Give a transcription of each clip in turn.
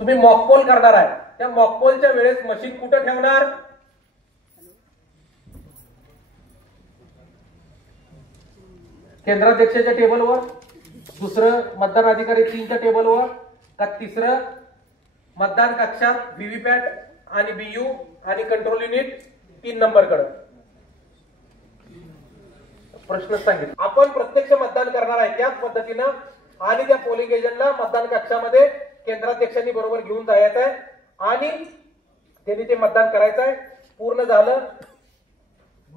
तुम्ही मॉकपोल करणार आहे, त्या मॉकपोलच्या वेळेस मशीन कुठं ठेवणार? केंद्राध्यक्षाच्या टेबलवर, दुसरं मतदान अधिकारी 3च्या टेबलवर, का तिसरं मतदान कक्षात व्हीव्हीपॅट आणि बीयू आणि कंट्रोल युनिट 3 नंबर कडे? प्रश्न सांगितलं. आपण प्रत्यक्ष मतदान करणार आहे त्याच पद्धतीनं आणि त्या पोलिंग एजंटला मतदान कक्षामध्ये केंद्राध्यक्षांनी बरोबर घेऊन जायचं आहे आणि त्यांनी ते मतदान करायचं आहे. पूर्ण झालं,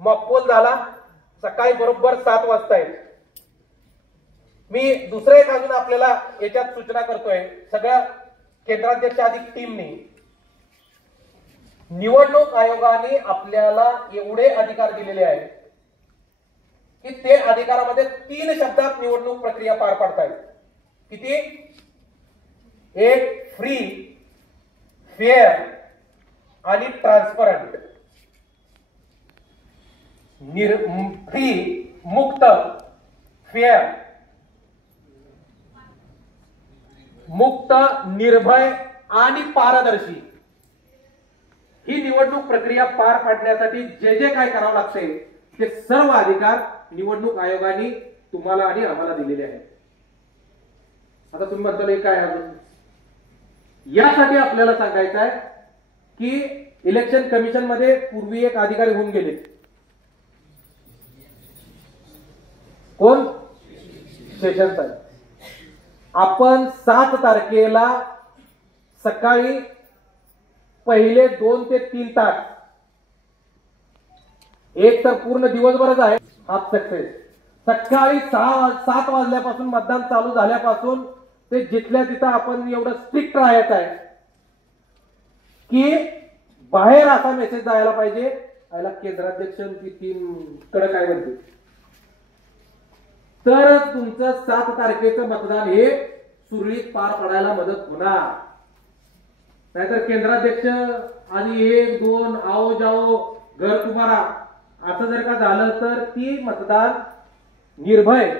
मॉकपोल झाला, सकाळी बरोबर 7 वाजता आहे. मी दुसरं एक अजून आपल्याला याच्यात सूचना करतोय सगळ्या केंद्राध्यक्ष अधिक टीमनी. निवडणूक आयोगाने आपल्याला एवढे अधिकार दिलेले आहेत की ते अधिकारामध्ये 3 शब्दात निवडणूक प्रक्रिया पार पाडतायत. किती? एक, फ्री, फेअर आणि ट्रान्सपरंट. फ्री, मुक्त, फेअर, मुक्त, निर्भय आणि पारदर्शी. ही निवडणूक प्रक्रिया पार पाडण्यासाठी जे जे काय करावं लागते ते सर्व अधिकार निवडणूक आयोगाने तुम्हाला आणि आम्हाला दिलेले आहेत. आता तुम्ही म्हणता काय अजून? यासाठी आपल्याला सांगायचं आहे की इलेक्शन कमिशन मध्ये पूर्वी एक अधिकारी होऊन गेले. कोण? सेशन साहेब. आपण 7 तारखेला सकाळी पहिले 2 ते 3 तास, एक तर पूर्ण दिवसभरच आहे हाफ सक्सेस. सकाळी 7 वाजल्यापासून मतदान चालू झाल्यापासून ते जिथल्या तिथं आपण एवढं स्ट्रिक्ट राहायचं आहे की बाहेर असा मेसेज जायला पाहिजे, याला केंद्राध्यक्ष 3 कडक आहे म्हणते, तरच तुमचं 7 तारखेचं मतदान हे सुरळीत पार पडायला मदत होणार. नाहीतर केंद्राध्यक्ष आणि 1, 2 आओ जाओ घर तुम्हारा असं जर का झालं तर ती मतदान निर्भय,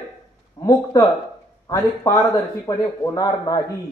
मुक्त आणि पारदर्शीपणे होणार नाही.